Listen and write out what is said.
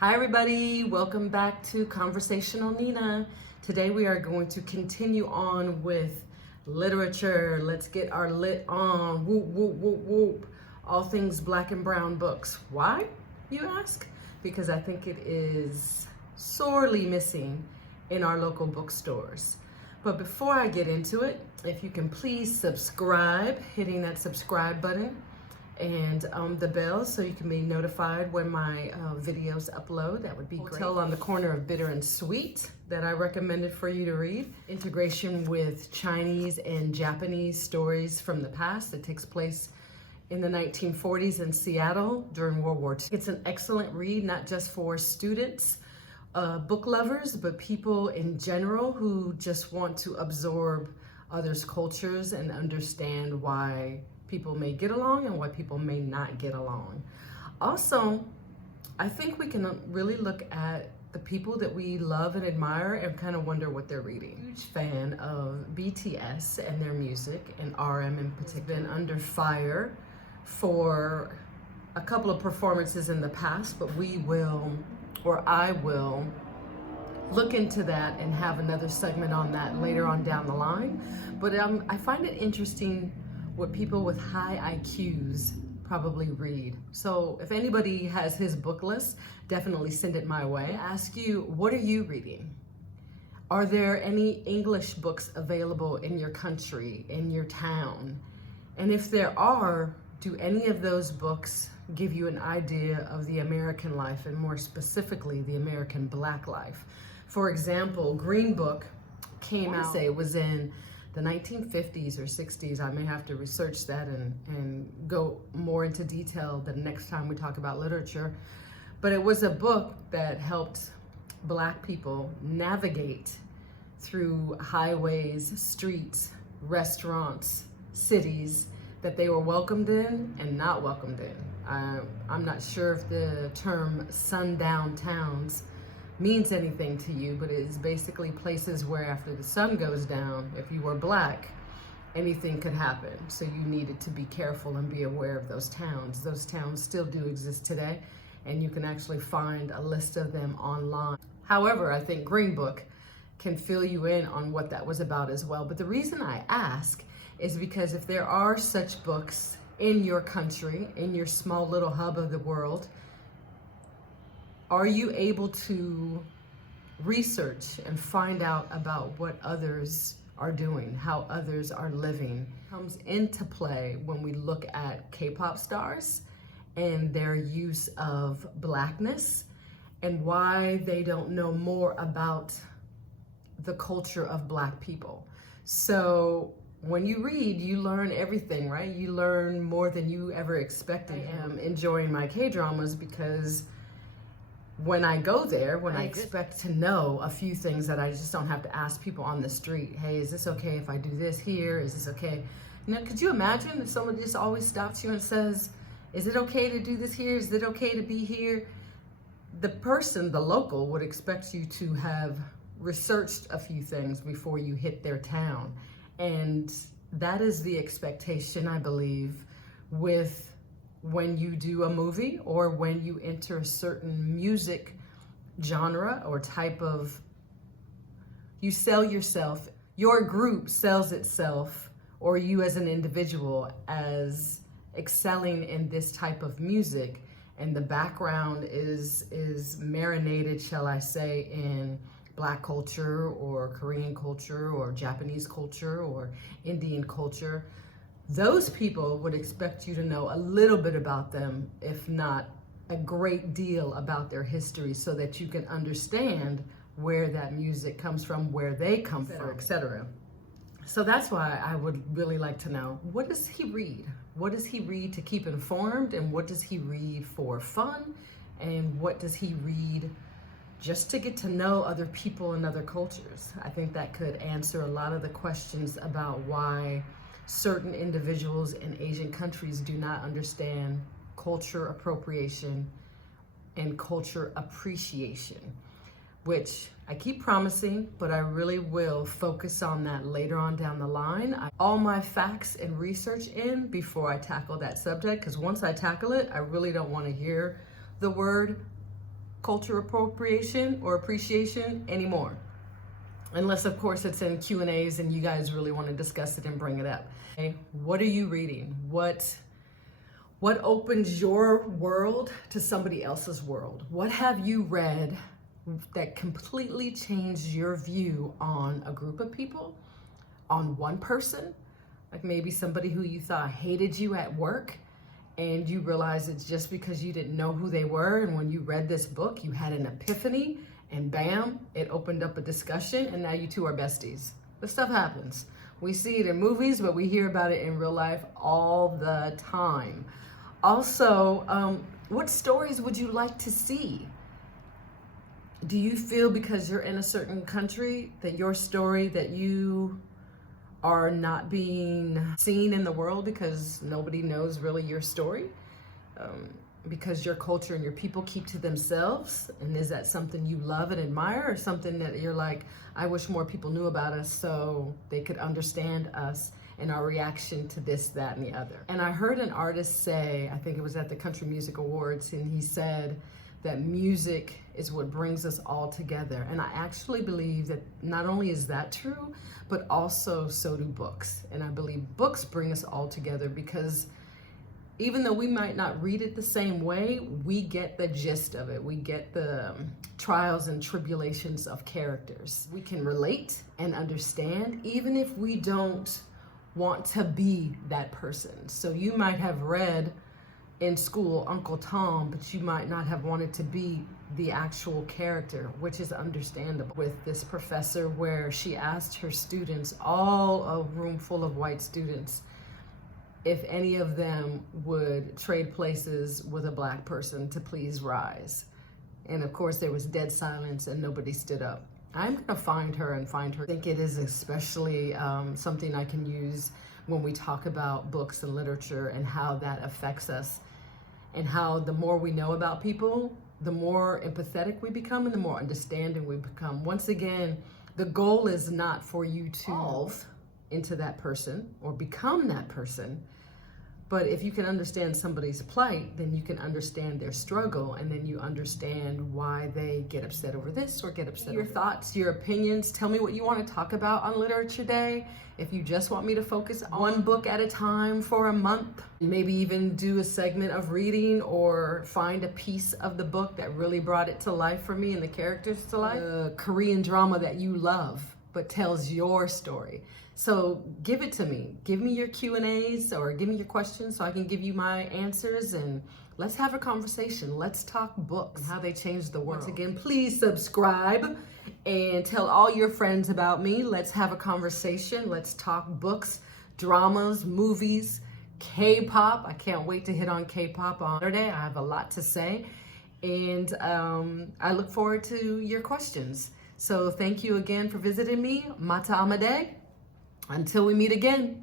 Hi everybody, welcome back to Conversational Nina. Today we are going to continue on with literature. Let's get our lit on. Whoop, whoop, whoop, whoop. All things black and brown books. Why, you ask? Because I think it is sorely missing in our local bookstores. But before I get into it, if you can please subscribe, hitting that subscribe button and the bell so you can be notified when my videos upload. That would be great. Hotel on the Corner of Bitter and Sweet that I recommended for you to read. Integration with Chinese and Japanese stories from the past that takes place in the 1940s in Seattle during World War II. It's an excellent read, not just for students, book lovers, but people in general who just want to absorb others' cultures and understand why people may get along and why people may not get along. Also, I think we can really look at the people that we love and admire and kind of wonder what they're reading. Huge fan of BTS and their music, and RM in particular. Been under fire for a couple of performances in the past, but I will look into that and have another segment on that later on down the line. But I find it interesting what people with high IQs probably read. So if anybody has his book list, definitely send it my way. Ask you, what are you reading? Are there any English books available in your country, in your town? And if there are, do any of those books give you an idea of the American life, and more specifically, the American Black life? For example, Green Book came out, it was in the 1950s or 60s. I may have to research that and go more into detail the next time we talk about literature. But it was a book that helped Black people navigate through highways, streets, restaurants, cities that they were welcomed in and not welcomed in. I'm not sure if the term sundown towns means anything to you, but it is basically places where after the sun goes down, if you were Black, anything could happen. So you needed to be careful and be aware of those towns. Those towns still do exist today, and you can actually find a list of them online. However, I think Green Book can fill you in on what that was about as well. But the reason I ask is because if there are such books in your country, in your small little hub of the world, are you able to research and find out about what others are doing, how others are living? It comes into play when we look at K-pop stars and their use of Blackness and why they don't know more about the culture of Black people. So when you read, you learn everything, right? You learn more than you ever expected. I am enjoying my K-dramas because when I go there, I expect to know a few things that I just don't have to ask people on the street. Hey, is this okay if I do this here? Is this okay? You know, could you imagine if somebody just always stops you and says, is it okay to do this here? Is it okay to be here? The person, the local, would expect you to have researched a few things before you hit their town. And that is the expectation, I believe, with when you do a movie or when you enter a certain music genre or type of, you sell yourself, your group sells itself, or you as an individual as excelling in this type of music, and the background is marinated, shall I say, in Black culture or Korean culture or Japanese culture or Indian culture. Those people would expect you to know a little bit about them, if not a great deal about their history, so that you can understand where that music comes from, where they come from, etc. So that's why I would really like to know, what does he read? What does he read to keep informed, and what does he read for fun, and what does he read just to get to know other people and other cultures? I think that could answer a lot of the questions about why certain individuals in Asian countries do not understand culture appropriation and culture appreciation, which I keep promising, but I really will focus on that later on down the line. All my facts and research in before I tackle that subject, because once I tackle it, I really don't want to hear the word culture appropriation or appreciation anymore. Unless, of course, it's in Q&As and you guys really want to discuss it and bring it up. Okay? What are you reading? What opens your world to somebody else's world? What have you read that completely changed your view on a group of people, on one person? Like maybe somebody who you thought hated you at work, and you realize it's just because you didn't know who they were, and when you read this book, you had an epiphany, and bam, it opened up a discussion, and now you two are besties. This stuff happens. We see it in movies, but we hear about it in real life all the time. Also, what stories would you like to see? Do you feel because you're in a certain country that your story, that you are not being seen in the world because nobody knows really your story? Because your culture and your people keep to themselves? And is that something you love and admire, or something that you're like, I wish more people knew about us so they could understand us and our reaction to this, that, and the other? And I heard an artist say, I think it was at the Country Music Awards, and he said that music is what brings us all together. And I actually believe that not only is that true, but also so do books. And I believe books bring us all together because even though we might not read it the same way, we get the gist of it. We get the trials and tribulations of characters. We can relate and understand, even if we don't want to be that person. So you might have read in school Uncle Tom, but you might not have wanted to be the actual character, which is understandable. With this professor, where she asked her students, all a room full of white students, if any of them would trade places with a black person to please rise. And of course there was dead silence and nobody stood up. I'm gonna find her. I think it is especially something I can use when we talk about books and literature and how that affects us, and how the more we know about people, the more empathetic we become and the more understanding we become. Once again, the goal is not for you to evolve into that person or become that person, but if you can understand somebody's plight, then you can understand their struggle, and then you understand why they get upset over this or get upset over your thoughts, your opinions. Tell me what you want to talk about on Literature Day. If you just want me to focus on one book at a time for a month, maybe even do a segment of reading, or find a piece of the book that really brought it to life for me and the characters to life. A Korean drama that you love but tells your story. So give it to me. Give me your Q&As or give me your questions so I can give you my answers, and let's have a conversation. Let's talk books, how they changed the world. Once again, please subscribe and tell all your friends about me. Let's have a conversation. Let's talk books, dramas, movies, K-pop. I can't wait to hit on K-pop on Saturday. I have a lot to say, and I look forward to your questions. So thank you again for visiting me. Mata Amade. Until we meet again.